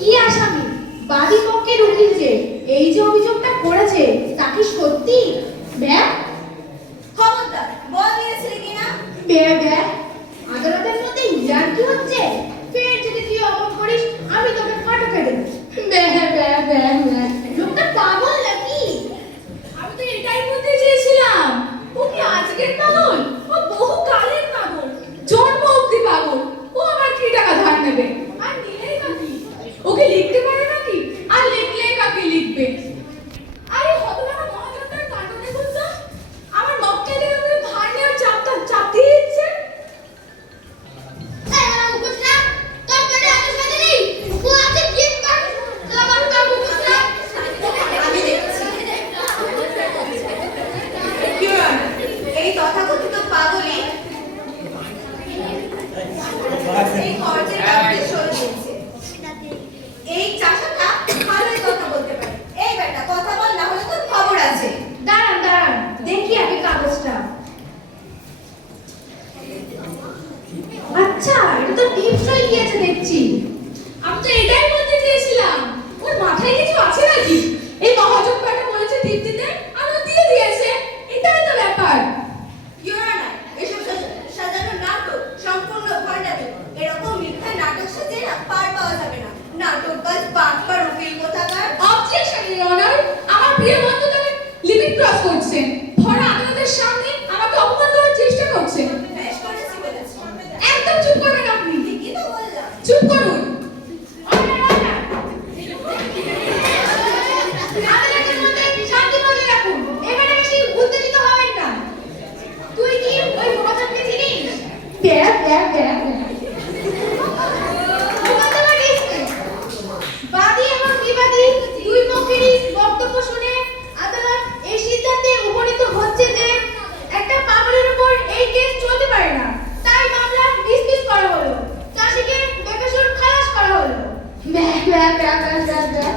কি আসামি? বাদী পক্ষের উকিল যে এই যে অভিযোগটা করেছে তা কি সত্যি? ব্যা খবরদার, বল দিয়েছিলি কিনা? ব্যা ব্যা আদালতের মধ্যে ইয়ার কি হচ্ছে? ফের যদি তুই অমন করিস আমি তোকে ফাটকে দেব। ব্যা ব্যা ব্যা ব্যা লোকটা পাগল নাকি? আমি তো এটাই বলতে চেয়েছিলাম, ও কি আজকের পাগল? ও বহু কালের পাগল, জন্ম অব্দি পাগল। ও আমার কি টাকা ধার নেবে? আর নিলেই বা কি? ওকে লিখতে পারে নাকি? আর লিখলেই বা কি লিখবে? আরে হতভাগা মহাজনটার কাণ্ড দেখুন তো, আমার মক্কেল থেকে ওকে ধার নেওয়ার চাপ দিয়ে দিচ্ছে। এই আমার মুখটা তোর পেটে এত সাথে নেই। তুই আছে কি কর? আমার তোর মুখটা আমি দেখছি। Your Honor, এই তথাকথিত পাগলই এই খরচের কাগজে সরে দিয়েছে। এই চাষাটা ভালোই কথা বলতে পারে। এই বেটা কথা বল, না হলে তোর খবর আছে। দাঁড়ান দাঁড়ান দেখি আগে কাগজটা। আচ্ছা এটা তো টিপস হয়ে গিয়েছে দেখছি। আমি তো এটাই বলতে চেয়েছিলাম, ওর মাথায় কিছু আছে নাকি? এই মহাজন পাটা বলেছে টিপ দিতে আর ও দিয়ে দিয়েছে, এটাই তো ব্যাপার। Your Honor, এসব সাজানো নাটক সম্পূর্ণ ভণ্ডামি। এরকম মিথ্যা নাটক সাজিয়ে না পার পাওয়া যাবে না। নাটকবাজ বাটপার উকিল কোথাকার। অবজেকশন ইওর অনার, আমার প্রিয় বন্ধু তাকে লিমিট ক্রস করছে। ভরা আদালতের সামনে আমাকে অপমান করার চেষ্টা করছে। বেশ করেছি বলেছি। একদম চুপ করবেন আপনি, ঠিকই তো বললাম। চুপ করুন। অর্ডার অর্ডার আদালতের মধ্যে শান্তি বজায় রাখুন। এখানে বেশি উত্তেজিত হবেন না। তুই কি ওই মহাজনকে চিনিস? ব্যা ব্যা ব্যা বলতে পারিস? বাদী এবং বিবাদী দুই পক্ষেরই বক্তব্য শুনে আদালত এই সিদ্ধান্তে উপনীত হচ্ছে যে একটা পাগলের উপর এই কেস চলতে পারে না। তাই মামলা ডিসমিস করা হলো। চাষিকে বেকসুর খালাস করা হলো। ব্যা ব্যা ব্যা ব্যা ব্যা